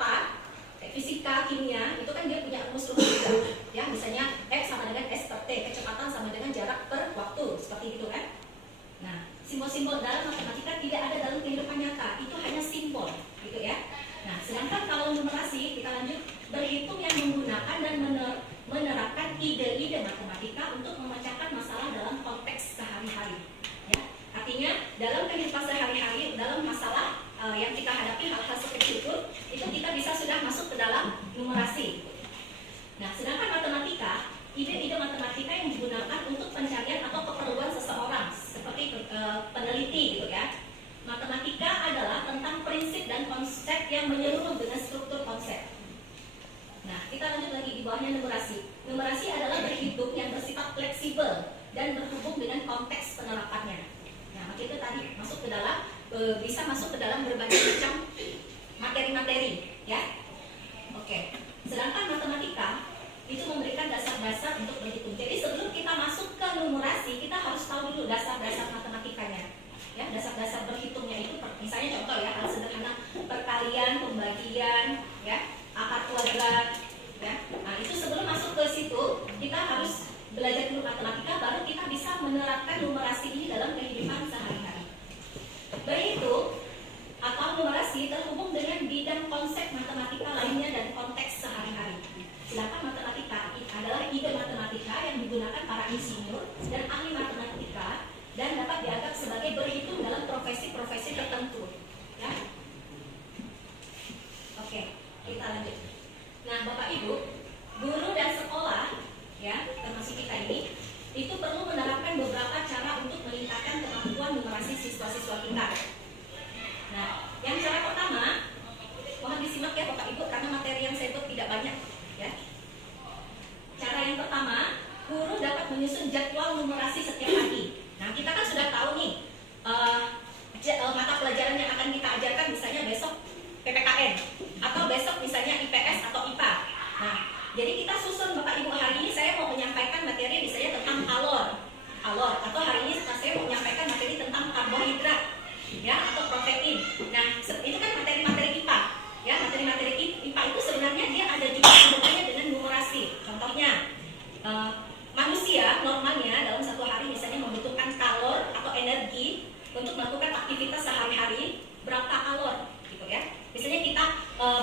IPA, fisika, kimia, itu kan dia punya rumus-rumus juga. Ya, misalnya X sama dengan S per T, kecepatan sama dengan jarak per waktu, seperti itu kan. Nah, simbol-simbol dalam matematika tidak ada dalam kehidupan nyata, itu hanya simbol, gitu ya. Nah, sedangkan kalau numerasi, kita lanjut, berhitung yang menggunakan dan menerapkan ide-ide matematika untuk memecahkan masalah dalam konteks sehari-hari. Ya, artinya dalam kehidupan sehari-hari, dalam masalah yang kita hadapi, hal-hal sekecil itu kita bisa sudah masuk ke dalam numerasi. Nah, sedangkan matematika, ide-ide matematika yang digunakan untuk pencarian atau keperluan seseorang, seperti peneliti gitu ya. Matematika adalah tentang prinsip dan konsep yang menyeluruh dengan struktur konsep. Nah, kita lanjut lagi di bawahnya numerasi. Numerasi adalah berhitung yang bersifat fleksibel dan berhubung dengan konteks penerapannya. Nah, maka itu tadi masuk ke dalam, bisa masuk ke dalam berbagai macam materi-materi, ya. Oke. Sedangkan matematika itu memberikan dasar-dasar untuk berhitung. Jadi sebelum kita masuk ke numerasi, kita harus tahu dulu dasar-dasar matematikanya. Ya, dasar-dasar berhitungnya itu, misalnya contoh ya, hal sederhana perkalian, pembagian, ya, akar kuadrat, ya. Nah, itu sebelum masuk ke situ, kita harus belajar dulu matematika, baru kita bisa menerapkan numerasi ini dalam kehidupan sehari-hari. Berhitung atau numerasi terhubung dengan bidang konsep matematika lainnya dan konteks sehari-hari. Sedangkan matematika adalah ide matematika yang digunakan para insinyur dan ahli matematika dan dapat dianggap sebagai berhitung dalam profesi-profesi tertentu. Ya. Oke, kita lanjut. Nah, Bapak Ibu, guru dan sekolah, ya, termasuk kita ini, itu perlu menerapkan beberapa cara untuk meningkatkan kemampuan numerasi siswa-siswa kita. Nah, yang cara pertama, mohon disimak ya Bapak Ibu, karena materi yang saya buat tidak banyak, ya. Cara yang pertama, guru dapat menyusun jadwal numerasi setiap pagi. Nah, kita kan sudah tahu nih mata pelajaran yang akan kita ajarkan, misalnya besok PPKN atau besok misalnya IPS atau IPA. Nah, jadi kita susun Bapak Ibu, hari ini saya mau menyampaikan materi misalnya tentang kalor, atau hari ini saya mau menyampaikan materi tentang karbohidrat, ya, atau protein. Nah, itu kan materi-materi IPA, ya, materi-materi IPA itu sebenarnya dia ada juga hubungannya dengan numerasi. Contohnya, manusia normalnya dalam satu hari misalnya membutuhkan kalor atau energi untuk melakukan aktivitas sehari-hari, berapa kalor, gitu ya. Misalnya kita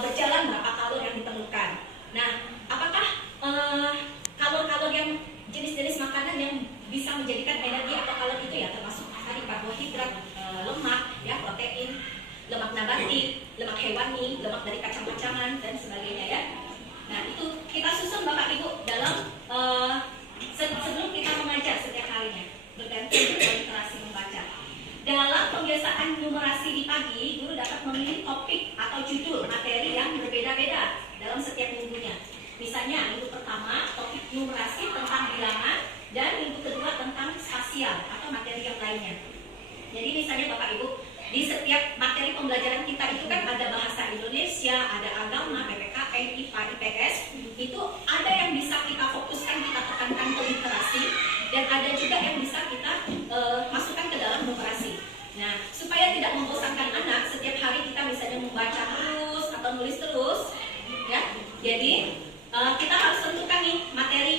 berjalan, berapa kalor yang diperlukan. Nah, apakah kalor-kalor yang jenis-jenis makanan yang bisa menjadikan energi atau kalor itu ya termasuk tadi karbohidrat, lemak, ya, protein, lemak nabati, lemak hewani, lemak dari kacang-kacangan dan sebagainya, ya. Nah, itu kita susun Bapak Ibu dalam sebelum kita mengajar setiap harinya, bergantung dengan literasi membaca. Dalam pembiasaan numerasi di pagi, guru dapat memilih topik atau judul materi yang berbeda-beda dalam setiap minggunya. Misalnya, minggu pertama topik numerasi tentang bilangan dan minggu kedua tentang spasial atau materi yang lainnya. Jadi misalnya Bapak Ibu, di setiap materi pembelajaran kita itu kan ada bahasa Indonesia, ada agama, PPKN, IPA, IPS. Itu ada yang bisa kita fokuskan, kita tekankan ke literasi, dan ada juga yang bisa kita masukkan ke dalam numerasi. Nah, supaya tidak membosankan anak, setiap hari kita misalnya membaca terus atau nulis terus, ya. Jadi kita harus tentukan nih materi.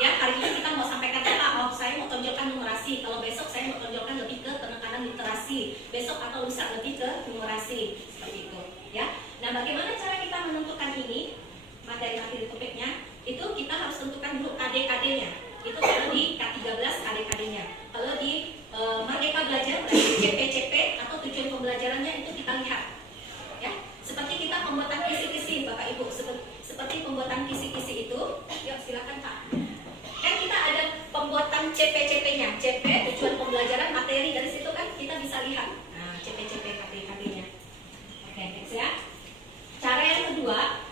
Ya, hari ini kita mau sampaikan apa? Oh, saya mau tonjolkan numerasi. Kalau besok saya mau tonjolkan lebih ke penekanan literasi. Besok atau lusa lebih ke numerasi. Seperti itu, ya. Nah, bagaimana cara kita menentukan ini? Materi-materi topiknya itu kita harus tentukan dulu KD-KD-nya. Itu kalau di K13 KD-KD-nya. Kalau di Merdeka Belajar, berarti CP-CP atau tujuan pembelajarannya itu kita lihat. Ya, seperti kita pembuatan kisi-kisi, Bapak Ibu. Seperti pembuatan kisi-kisi itu, yuk silakan Pak. Kan kita ada pembuatan CP-CP-nya, CP tujuan pembelajaran materi, dari situ kan kita bisa lihat. Nah, CP-CP KD-KD-nya. Oke, next ya. Cara yang kedua,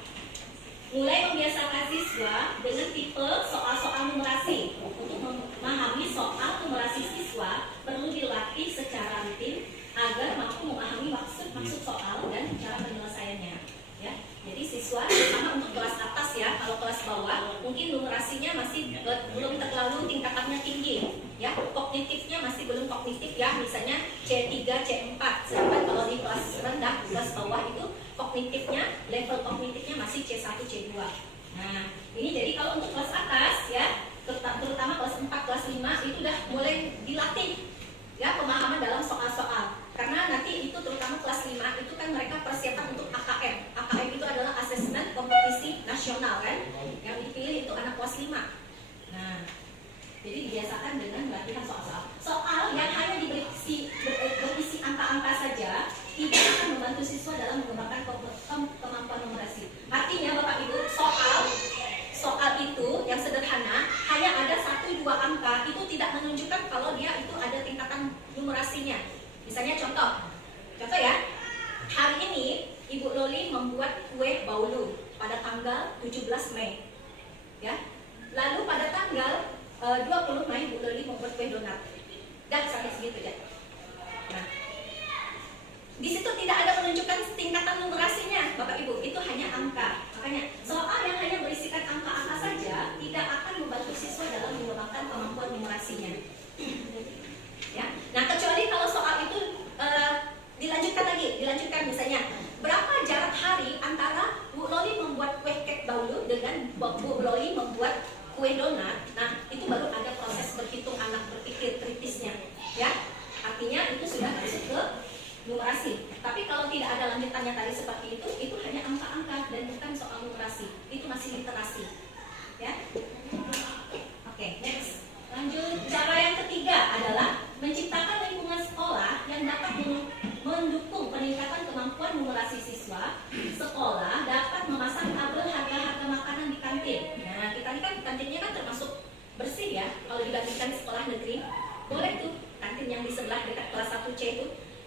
mulai membiasakan siswa dengan tipe soal-soal numerasi. Untuk memahami soal numerasi siswa perlu dilatih secara rutin agar mampu memahami maksud soal dan cara penyelesaiannya. Ya, jadi siswa terutama untuk kelas atas ya, kalau kelas bawah mungkin numerasinya masih belum terlalu tingkatannya tinggi, ya, kognitifnya masih belum kognitif ya, misalnya C3, C4. Sedangkan kalau di kelas rendah, kelas bawah itu level kognitifnya masih C1, C2. Nah, ini jadi kalau untuk kelas atas ya, terutama kelas 4, kelas 5 itu udah mulai dilatih ya pemahaman dalam soal-soal. Karena nanti itu terutama kelas 5 itu kan mereka persiapan untuk AKM. AKM itu adalah asesmen kompetisi nasional kan, yang dipilih itu anak kelas 5. Nah, jadi dibiasakan dengan latihan soal-soal. Soal yang hanya berisi angka-angka saja tidak akan membantu siswa dalam mengembangkan kemampuan numerasi. Artinya Bapak Ibu, soal itu yang sederhana hanya ada 1-2 angka itu tidak menunjukkan kalau dia itu ada tingkatan numerasinya. Misalnya contoh ya, hari ini Ibu Loli membuat kue baulu pada tanggal 17 Mei ya. Lalu pada tanggal 20 Mei Bu Loli membuat kue donat. Dan sampai segitu ya. Nah, di situ tidak ada menunjukkan tingkatan numerasinya, Bapak Ibu, itu hanya angka. Makanya soal yang hanya berisikan angka-angka saja tidak akan membantu siswa dalam mengembangkan kemampuan numerasinya. Ya, nah kecuali kalau soal itu dilanjutkan misalnya berapa jarak hari antara Bu Loli membuat kue kek baulu dengan Bu Loli membuat kue donat. Nah, itu baru ada proses berhitung anak berpikir kritisnya, ya. Artinya itu sudah masuk ke numerasi. Tapi kalau tidak ada lanjutannya tadi seperti itu hanya angka-angka dan bukan soal numerasi. Itu masih literasi, ya. Oke, next. Lanjut, cara yang ketiga adalah menciptakan lingkungan sekolah yang dapat mendukung peningkatan kemampuan numerasi siswa. Sekolah dapat memasang tabel harga-harga makanan di kantin. Nah, kita ini kan kantinnya kan termasuk bersih ya. Kalau dibandingkan sekolah negeri, boleh tuh kantin yang di sebelah dekat kelas 1C itu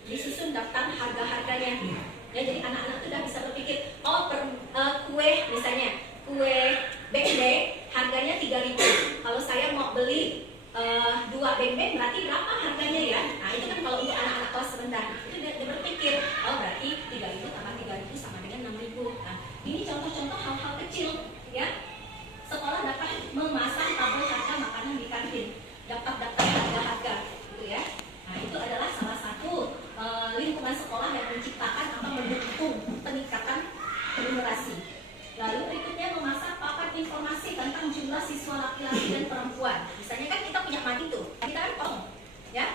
disusun daftar harga-harganya. Ya, jadi anak-anak tuh udah bisa berpikir, kue misalnya, kue beng-beng harganya 3.000. Kalau saya mau beli 2 beng-beng berarti berapa harganya ya? Nah, itu kan kalau untuk anak-anak kelas rendah itu dia berpikir, berarti 3.000 tambah 3.000 sama dengan 6.000. Nah, ini contoh-contoh hal-hal kecil ya. Sekolah dapat memasang tabel harga makanan di kantin, daftar-daftar harga-harga gitu ya. Nah, itu adalah salah satu lingkungan sekolah yang menciptakan atau mendukung peningkatan numerasi. Lalu berikutnya memasang papan informasi tentang jumlah siswa laki-laki dan perempuan. Misalnya kan kita punya mati tuh, kita kan kosong, ya.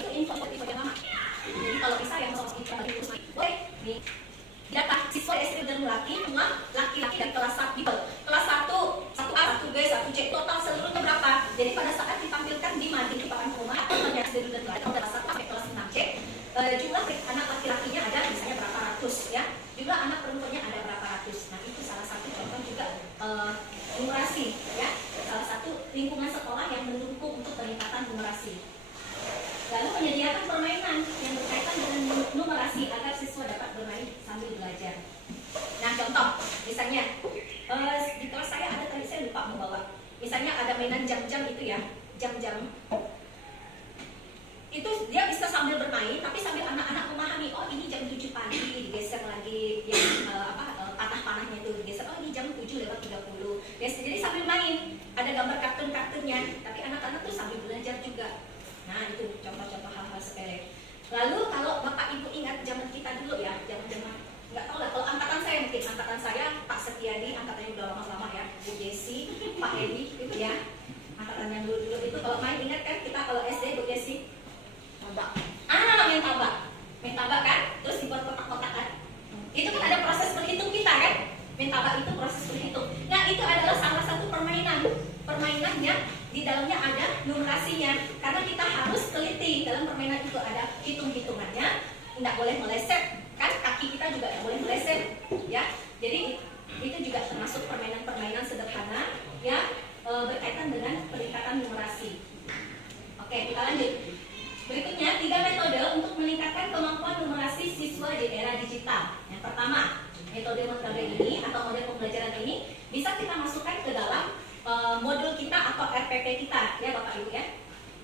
Itu info yang lama. Jadi kalau bisa yang kosong itu boleh nih. Data siswa SD dan laki-laki dan kelas 1 kelas 1A, 1B, 1C total seluruhnya berapa? Jadi pada saat ditampilkan di mading di papan rumah atau hanya SD dan kelas 1 sampai kelas 6C, jumlah anak laki-lakinya ada misalnya berapa ratus ya. Jumlah anak perempuannya ada berapa ratus. Nah, itu salah satu contoh juga numerasi ya. Salah satu lingkungan sekolah yang mendukung untuk peningkatan numerasi. Lalu menyediakan permainan yang berkaitan dengan numerasi agar siswa dapat bermain sambil belajar. Nah, contoh, misalnya di kelas saya ada tadi saya lupa membawa. Misalnya ada mainan jam-jam itu ya, jam-jam. Itu dia bisa sambil bermain, tapi sambil anak-anak memahami, ini jam 7 pagi, digeser lagi yang panah-panahnya itu digeser, ini jam 7:30. Jadi sambil main, ada gambar kartun-kartunnya, tapi anak-anak tuh sambil belajar juga. Nah, itu contoh-contoh hal-hal sepele. Lalu kalau Bapak Ibu ingat zaman kita dulu ya, zaman-zaman nggak tahu lah, kalau angkatan saya Pak Setiadi, angkatannya udah lama-lama ya, Bu Jesi, Pak Edi itu ya, angkatan yang dulu itu kalau main ingat kan kita kalau SD Bu Jesi main tabak kan, terus dibuat kotak-kotak kan, itu kan ada proses berhitung kita kan, main tabak itu proses berhitung. Nah, itu adalah salah satu permainannya di dalamnya ada numerasinya, karena kita harus teliti dalam permainan itu ada hitung-hitungannya, tidak boleh meleset kan, kaki kita juga tidak boleh meleset ya. Jadi itu juga termasuk permainan-permainan sederhana ya, berkaitan dengan peningkatan numerasi. Oke, kita lanjut. Berikutnya, 3 metode untuk meningkatkan kemampuan numerasi siswa di era digital. Yang pertama, metode-metode ini atau model pembelajaran ini bisa kita masukkan ke dalam modul kita atau RPP kita ya Bapak Ibu ya.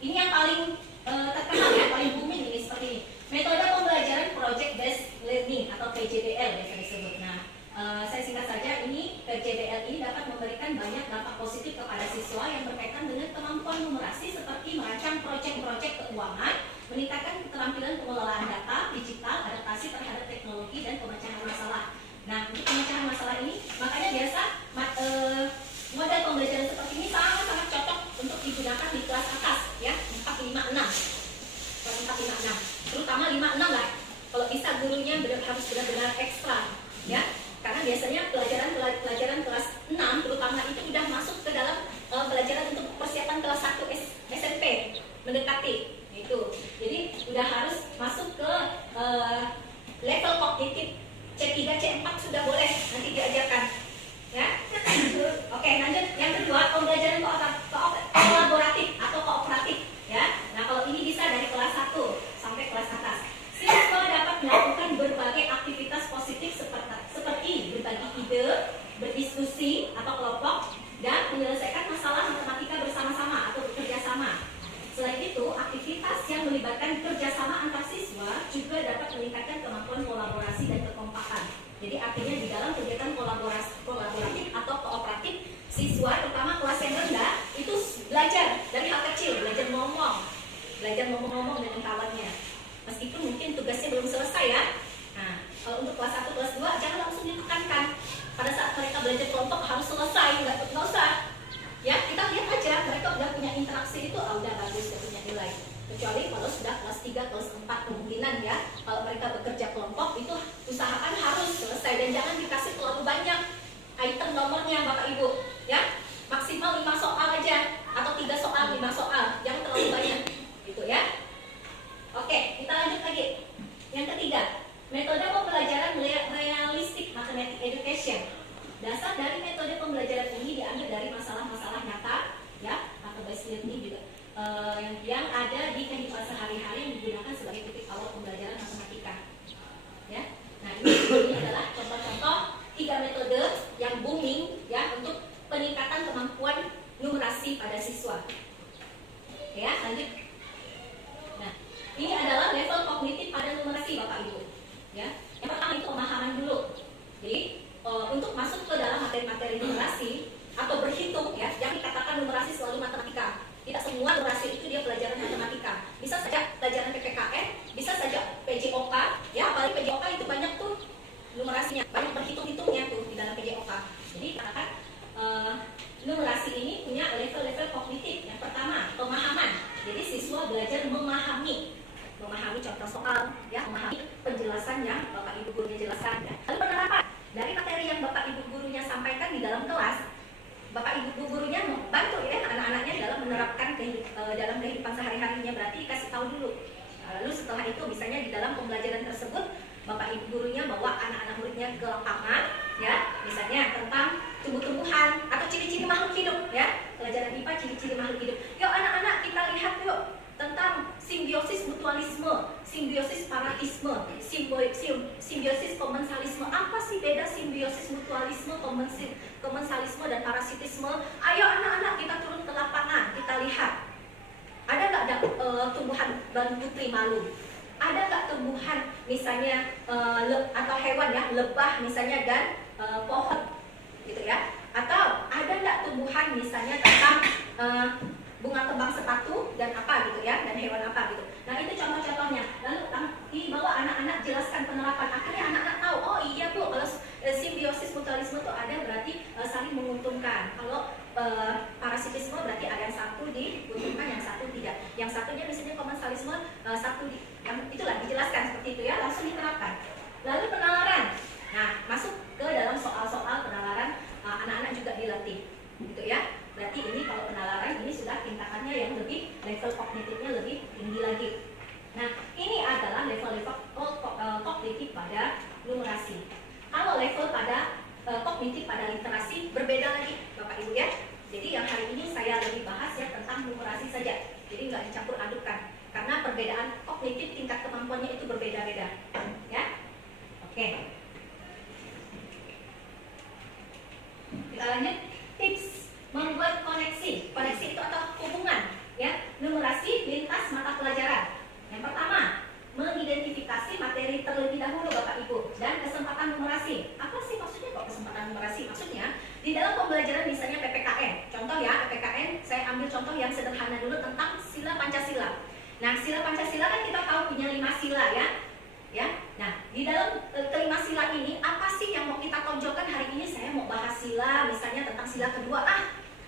Ini yang paling terkenal ya, paling booming ini seperti ini. Metode pembelajaran Project Based Learning atau PJBL biasa disebut. Nah, saya singkat saja, ini PJBL ini dapat memberikan banyak dampak positif kepada siswa yang berkaitan dengan kemampuan numerasi seperti merancang proyek-proyek keuangan, meningkatkan keterampilan pengelolaan data digital, adaptasi terhadap teknologi dan pemecahan masalah. ide, berdiskusi atau kelompok, dan menyelesaikan masalah matematika bersama-sama atau bekerja sama. Selain itu, aktivitas yang melibatkan kerjasama antar siswa juga dapat meningkatkan kemampuan kolaborasi dan kekompakan. Jadi artinya di dalam kegiatan kolaboratif atau kooperatif, siswa terutama kelas yang rendah itu belajar dari hal kecil, belajar ngomong-ngomong dengan kawannya. Meskipun mungkin tugasnya belum selesai ya. Nah, kalau untuk kelas 1, kelas 2 jangan langsung ditekankan. Pada saat mereka belajar kelompok harus selesai, nggak usah. Ya, kita lihat aja mereka udah punya interaksi itu, udah bagus, udah punya nilai. Kecuali kalau sudah kelas 3, kelas 4 kemungkinan ya. Kalau mereka bekerja kelompok itu usahakan harus selesai dan jangan dikasih terlalu banyak item nomornya Bapak Ibu, ya. Maksimal 5 soal aja atau 3 soal, 5 soal, jangan terlalu banyak. Gitu ya. Oke, kita lanjut lagi. Yang ketiga, metode pembelajaran realistik mathematics education. Dasar dari metode pembelajaran ini diambil dari masalah-masalah nyata, ya, atau base learning juga, yang ada di kehidupan sehari-hari yang digunakan sebagai titik awal pembelajaran matematika. Ya, nah ini adalah contoh-contoh 3 metode yang booming, ya, untuk peningkatan kemampuan numerasi pada siswa. Ya, lanjut. Nah, ini adalah level kognitif pada numerasi, Bapak Ibu. Ya, yang pertama itu pemahaman dulu. Jadi untuk masuk ke dalam materi-materi numerasi atau berhitung, ya, yang dikatakan numerasi selalu matematika. Tidak semua numerasi itu dia pelajaran matematika. Bisa saja pelajaran PPKN, bisa saja PJOK, ya, apalagi PJOK itu banyak tuh numerasinya, banyak berhitung-hitungnya tuh di dalam PJOK. Jadi katakan numerasi ini punya level-level kognitif. Yang pertama, pemahaman. Jadi siswa belajar memahami contoh soal, ya, memahami penjelasan yang Bapak Ibu gurunya jelaskan. Ya. Lalu penerapan dari materi yang Bapak Ibu gurunya sampaikan di dalam kelas, Bapak Ibu gurunya membantu ya anak-anaknya dalam menerapkan dalam kehidupan sehari-harinya, berarti dikasih tahu dulu. Lalu setelah itu misalnya di dalam pembelajaran tersebut Bapak Ibu gurunya bawa anak-anak muridnya ke lapangan, ya, misalnya tentang tumbuh-tumbuhan atau ciri-ciri makhluk hidup, ya, pelajaran IPA ciri-ciri makhluk hidup. Yuk anak-anak kita lihat yuk tentang simbiosis mutualisme, simbiosis paratisme, simbiosis komensalisme. Apa sih beda simbiosis mutualisme, komensalisme dan parasitisme? Ayo anak-anak kita turun ke lapangan, kita lihat. Ada nggak tumbuhan ban putri malu? Ada nggak tumbuhan misalnya atau hewan ya, lebah misalnya dan pohon, gitu ya? Atau ada nggak tumbuhan misalnya tentang bunga kembang sepatu dan apa gitu ya, dan hewan apa gitu. Nah itu contoh-contohnya. Lalu dibawa anak-anak jelaskan penerapan. Akhirnya anak-anak tahu, oh iya Bu, kalau simbiosis mutualisme itu ada berarti saling menguntungkan. Kalau parasitisme berarti ada yang satu diuntungkan, yang satu tidak. Yang satunya misalnya komensalisme yang itulah dijelaskan seperti itu ya, langsung diterapkan. Lalu penalaran. Nah masuk ke dalam soal-soal penalaran, anak-anak juga dilatih, gitu ya. Berarti ini kalau penalaran ini sudah tingkatannya yang lebih, level kognitifnya lebih tinggi lagi. Nah, ini adalah level-level kognitif pada numerasi. Kalau level pada kognitif pada literasi berbeda lagi, Bapak Ibu ya. Jadi yang hari ini saya lebih bahas ya tentang numerasi saja. Jadi nggak dicampur adukkan karena perbedaan kognitif tingkat kemampuannya itu berbeda-beda. Ya, oke. Kita lanjut tips membuat koneksi itu atau hubungan ya numerasi lintas mata pelajaran. Yang pertama, mengidentifikasi materi terlebih dahulu Bapak Ibu dan kesempatan numerasi. Apa sih maksudnya kok kesempatan numerasi? Maksudnya di dalam pembelajaran misalnya PPKN. Contoh ya PPKN, saya ambil contoh yang sederhana dulu tentang sila Pancasila. Nah, sila Pancasila kan kita tahu punya 5 sila ya. Ya. Nah, di dalam kelima sila ini apa sih yang mau kita tonjolkan hari ini? Saya mau bahas sila misalnya tentang sila kedua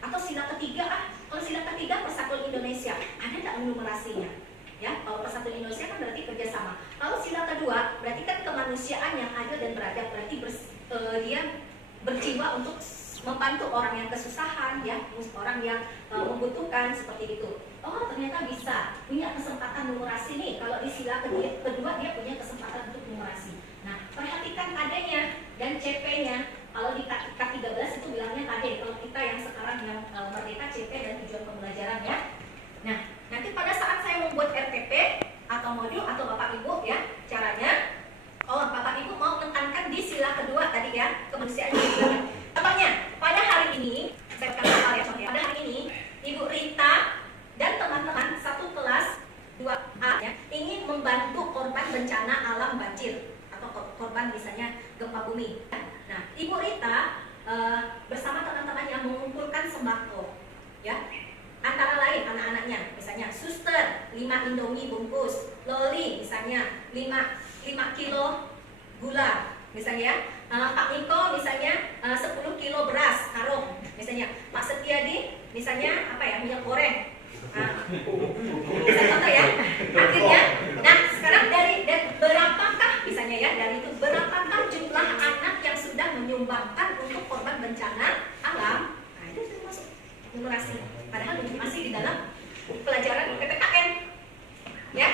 atau sila ketiga Kalau sila ketiga Persatuan Indonesia, ada nggak numerasinya? Ya, kalau Persatuan Indonesia kan berarti kerjasama. Kalau sila kedua berarti kan kemanusiaan yang adil dan beradab, berarti dia berjiwa untuk membantu orang yang kesusahan, ya, orang yang membutuhkan seperti itu. Oh, ternyata bisa punya kesempatan numerasi nih. Kalau di sila kedua dia punya kesempatan untuk numerasi. Nah, perhatikan KD-nya dan CP-nya. Kalau di K13 itu bilangnya KD. Kalau kita yang sekarang yang merdeka CP dan tujuan pembelajaran ya. Nah, nanti pada saat saya membuat RPP atau modul atau Bapak Ibu ya, caranya Bapak Ibu mau menekankan di sila kedua tadi ya, kemanusiaan yang Contohnya, pada hari ini, saya akan hafal ya contohnya. Pada hari ini, Ibu Rita dan teman-teman satu kelas 2A ya, ingin membantu korban bencana alam banjir atau korban misalnya gempa bumi. Nah, Ibu Rita bersama teman-temannya mengumpulkan sembako, ya. Antara lain anak-anaknya, misalnya suster 5 indomie bungkus, loli misalnya 5 kilo gula, misalnya Pak Niko misalnya 10 kilo beras karung, misalnya Pak Setiadi misalnya apa ya, minyak goreng. Bisa contoh ya. Akhirnya, nah sekarang dari berapakah misalnya ya, dari itu berapakah jumlah anak yang sudah menyumbangkan untuk korban bencana alam? Nah itu sudah masuk numerasi. Padahal masih di dalam pelajaran PPKN, ya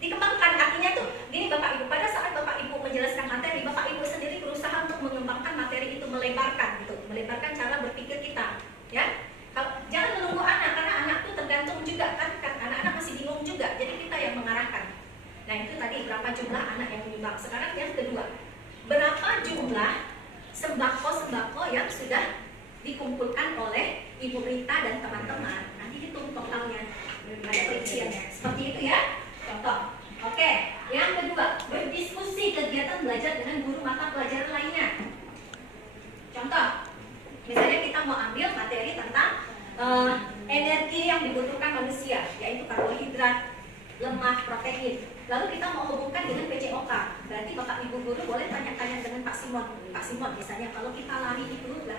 dikembangkan. Artinya tuh gini Bapak Ibu, pada saat Bapak Ibu menjelaskan materi, Bapak Ibu sendiri berusaha untuk mengembangkan materi itu, melebarkan gitu, melebarkan cara berpikir kita, ya. Kalau jangan menunggu anak, karena anak tuh tergantung juga kan anak-anak masih bingung juga, jadi kita yang mengarahkan. Nah itu tadi berapa jumlah anak yang menyumbang. Sekarang yang kedua, berapa jumlah sembako yang sudah dikumpulkan oleh Ibu Rita dan teman-teman. Nanti hitung totalnya, ada perinciannya. Seperti itu ya. Contoh. Oke, yang kedua, berdiskusi kegiatan belajar dengan guru mata pelajaran lainnya. Contoh, misalnya kita mau ambil materi tentang energi yang dibutuhkan manusia, yaitu karbohidrat, lemak, protein. Lalu kita mau hubungkan dengan PJOK. Berarti Bapak Ibu guru boleh tanya-tanya dengan Pak Simon. Pak Simon misalnya kalau kita lari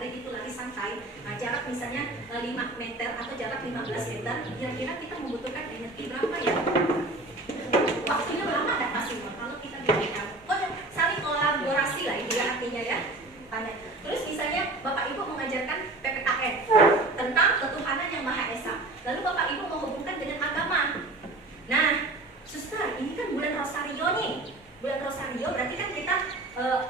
lari santai, nah, jarak misalnya 5 meter atau jarak 15 meter, kira-kira kita membutuhkan energi berapa ya? Waktunya berapa enggak Pak Simon? Kalau kita diberikan, saling kolaborasi lah itu ya artinya ya. Tanya. Terus misalnya Bapak Ibu mengajarkan PPKN tentang ketuhanan yang Maha Esa. Lalu Bapak Ibu mau hubungkan dengan agama. Nah, suster, ini kan bulan Rosario nih. Bulan Rosario berarti kan kita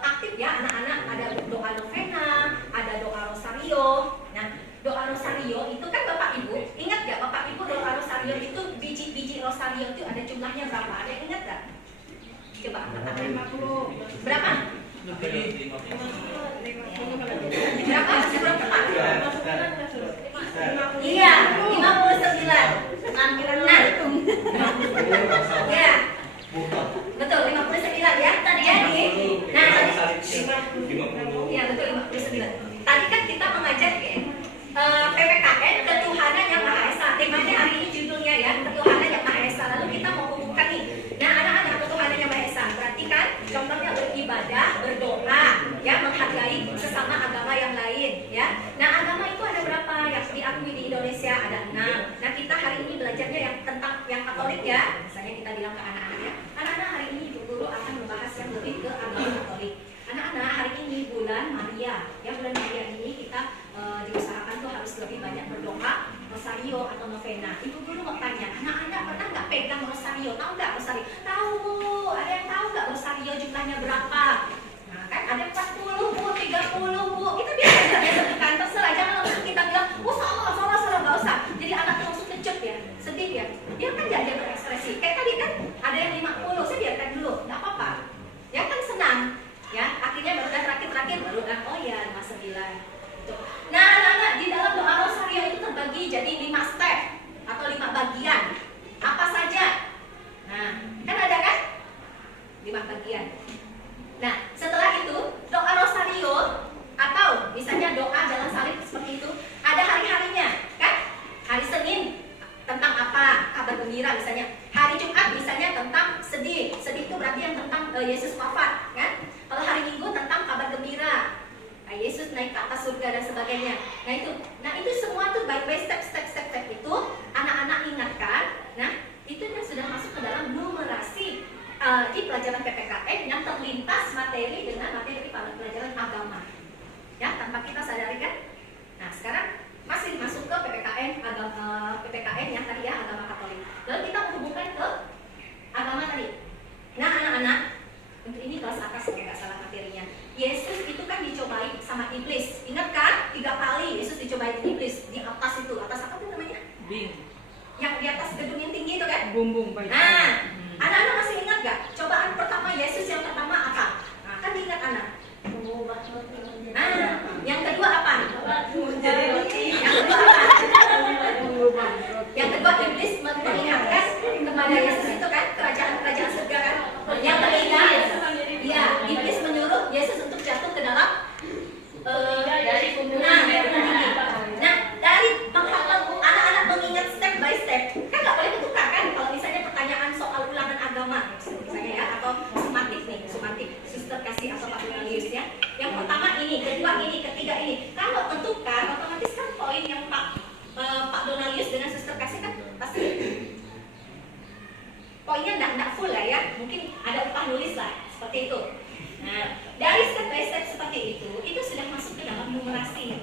aktif ya anak-anak, ada doa novena, ada doa Rosario. Nah, doa Rosario itu kan Bapak Ibu, ingat gak Bapak Ibu doa Rosario itu biji-biji Rosario itu ada jumlahnya berapa? Ada yang ingat gak? Coba angkat 50. Berapa? Berapa? Sebelum tepat? Iya, 59. Nah, ya, betul 59 ya. Jadi, nah ya betul 59. Tadi kan kita mengajar PPKN ketuhanan yang Maha Esa. Temanya hari ini judulnya ya, ketuhanan yang Maha Esa. Lalu kita mau hubungkan nih. Nah, anak-anak ketuhanan yang Maha Esa. Berarti kan contohnya beribadah, berdoa, ya menghargai sesama agama yang lain, ya. Nah, agama itu ada berapa yang diakui di Indonesia? Ada 6. Nah, kita hari ini belajarnya yang tentang yang Katolik ya. Misalnya kita bilang ke anak-anak ya, anak-anak hari ini Ibu Guru akan membahas yang lebih ke agama Katolik. Anak-anak hari ini bulan Maria, ya bulan Maria ini kita diusahakan tuh harus lebih banyak berdoa, rosario atau novena. Ibu Guru mau tanya, anak-anak pernah nggak pegang rosario? Tahu nggak rosario? Tahu Bu. Ada yang tahu nggak rosario jumlahnya berapa? Nah kan ada 40 Bu, 30 Bu. Kita biasa aja ya sebutkan, terserah. Jangan langsung kita bilang, oh salah, nggak usah. Jadi anak tuh langsung kecut ya, sedih ya. Dia kan jadi berekspresi. Kayak tadi kan ada yang 50, saya biarkan dulu, nggak apa-apa. Ya kan senang. Ya, akhirnya baru terakhir baru oh ya 59. Tuh. Nah, anak-anak di dalam doa rosario itu terbagi jadi 5 step atau 5 bagian. Apa saja? Nah, kan ada kan? 5 bagian. Nah, setelah itu doa rosario atau misalnya doa jalan salib seperti itu, ada hari-harinya, kan? Hari Senin tentang apa? Kabar gembira misalnya. Hari Jumat misalnya tentang sedih. Sedih itu berarti yang tentang Yesus wafat, kan? Kalau hari Minggu tentang kabar gembira. Yesus naik ke atas surga dan sebagainya. Nah itu semua tuh by step itu anak-anak ingatkan. Nah itu sudah masuk ke dalam numerasi di pelajaran PPKN yang terlintas materi dengan materi pelajaran agama. Ya tanpa kita sadari kan. Nah sekarang masih masuk ke PPKN PPKN yang tadi ya agama Katolik. Lalu kita menghubungkan ke agama tadi. Nah anak-anak, untuk ini kelas atas kalau nggak salah materinya. Yesus itu kan dicobai sama iblis. Ingat kan? 3 kali Yesus dicobai iblis di atas itu. Atas apa tuh namanya? Bing. Yang di atas gedung yang tinggi itu kan? Bumbung. Nah, anak-anak masih ingat nggak? Cobaan pertama Yesus yang pertama apa? Nah, kan diingat anak. Nah, kedua ini, ketiga ini. Kalau tentukan, otomatis kan poin yang Pak Donalius dengan Suster kasih kan pasti poinnya enggak full lah ya. Mungkin ada upah nulis lah, seperti itu. Nah, dari step by step seperti itu sudah masuk ke dalam numerasi.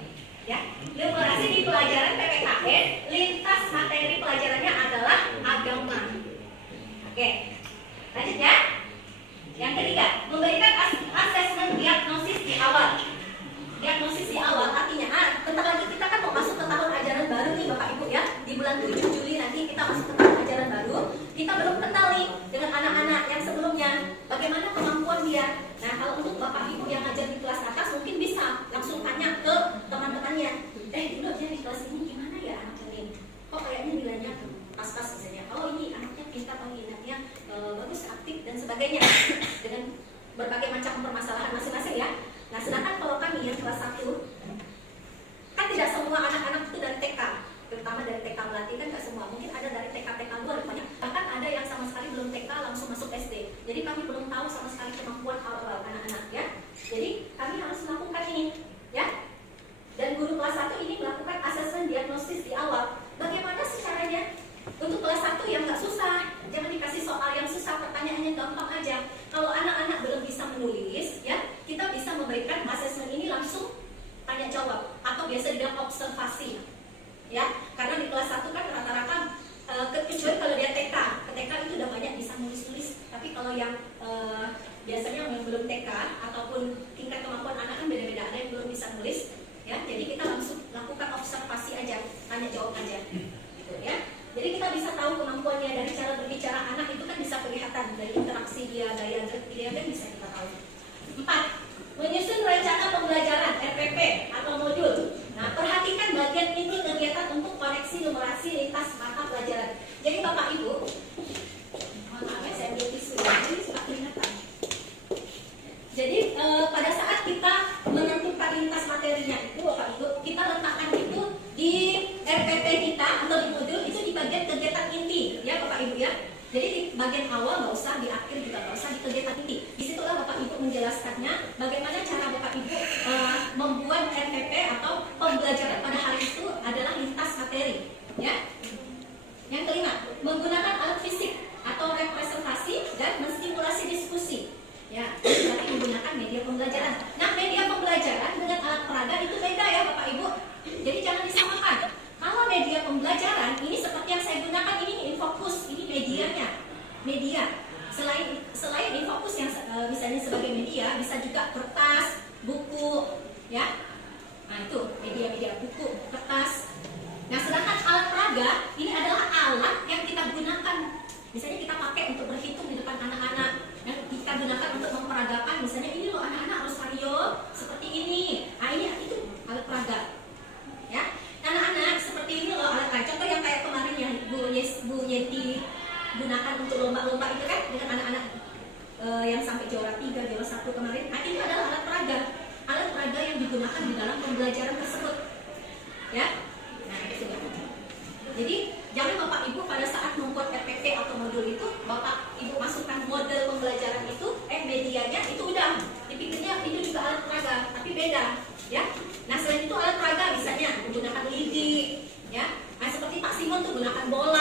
Ya, numerasi di pelajaran PPKN, lintas materi pelajarannya adalah agama. Oke, lanjut ya. Yang ketiga, memberikan asesmen diagnosis di awal. Diagnosis di awal artinya, bentar lagi kita kan mau masuk ke tahun ajaran baru nih Bapak Ibu ya. Di bulan 7 Juli nanti kita masuk ke tahun ajaran baru. Kita belum kenal nih dengan anak-anak yang sebelumnya, bagaimana kemampuan dia. Nah, kalau untuk Bapak Ibu yang ngajar di kelas atas mungkin bisa langsung tanya ke teman-temannya. Dulu dia di kelas ini gimana ya anaknya nih? Kok kayaknya nilainya pas-pas misalnya. Oh ini anaknya pintar, oh anaknya bagus, aktif dan sebagainya. Dengan berbagai macam permasalahan masing-masing ya. Nah, sedangkan kalau kami yang kelas 1 kan tidak semua anak-anak itu dari TK, terutama dari TK Melati kan nggak semua, mungkin ada dari TK luar banyak, bahkan ada yang sama sekali belum TK langsung masuk SD. Jadi kami belum tahu sama sekali kemampuan awal anak-anak ya. Jadi kami harus melakukan ini ya. Dan guru kelas 1 ini melakukan asesmen diagnosis di awal. Bagaimana sih caranya? Untuk kelas 1 yang nggak susah, jangan dikasih soal yang susah, pertanyaannya gampang aja. Kalau anak-anak belum bisa menulis ya, kita bisa memberikan asesmen ini langsung tanya jawab atau biasa dibilang observasi ya. Karena di kelas 1 kan rata-rata kecuali kalau dia TK itu udah banyak bisa nulis-nulis. Tapi kalau yang biasanya yang belum TK ataupun tingkat kemampuan anak kan beda-beda, ada yang belum bisa nulis ya. Jadi kita langsung lakukan observasi aja, tanya jawab aja gitu ya. Jadi kita bisa tahu kemampuannya dari cara berbicara anak itu kan bisa kelihatan dari interaksi dia, gaya dia kan bisa kita tahu. 4. Menyusun rencana pembelajaran RPP atau modul. Nah, perhatikan bagian ini kegiatan untuk koneksi numerasi lintas mata pelajaran. Jadi Bapak Ibu, mohon maaf ya saya ambil tisu ya, ini suka kelihatan. Jadi pada saat kita menentukan lintas materinya itu Bapak Ibu, kita letakkan itu di RPP kita atau di modul itu di bagian kegiatan inti ya Bapak Ibu ya. Jadi di bagian awal nggak usah, di akhir juga nggak usah, di kegiatan inti. Disitulah Bapak Ibu menjelaskannya bagaimana cara Bapak Ibu membuat RPP atau pembelajaran pada hari itu adalah lintas materi ya. Yang kelima, menggunakan alat fisik atau representasi dan menstimulasi diskusi ya. Berarti menggunakan media pembelajaran. Nah, media pembelajaran dengan alat peraga itu beda ya Bapak Ibu. Jadi jangan disamakan. Kalau media pembelajaran ini seperti yang saya gunakan ini Infokus, ini medianya. Media. Selain Infokus yang misalnya sebagai media, bisa juga kertas, buku, ya. Nah itu media-media buku, kertas. Nah sedangkan alat peraga ini adalah alat yang kita gunakan. Misalnya kita pakai untuk berhitung di depan anak-anak, yang kita gunakan untuk memperagakan. Misalnya ini loh anak-anak Rosario seperti ini. Nah ini itu alat peraga. Ya, anak-anak seperti ini loh alat peraga. Contoh yang kayak kemarin yang Bu Yeti gunakan untuk lomba-lomba itu kan dengan anak-anak yang sampai juara 3, juara 1 kemarin. Nah itu adalah alat peraga. Alat peraga yang digunakan di dalam pembelajaran tersebut. Ya. Nah itu. Jadi jangan Bapak Ibu pada saat membuat RPP atau modul itu Bapak Ibu masukkan model pembelajaran itu, medianya itu udah dipikirnya itu juga alat peraga, tapi beda, ya. Nah selain itu alat peraga misalnya menggunakan lidi, ya. Nah seperti Pak Simon tuh gunakan bola.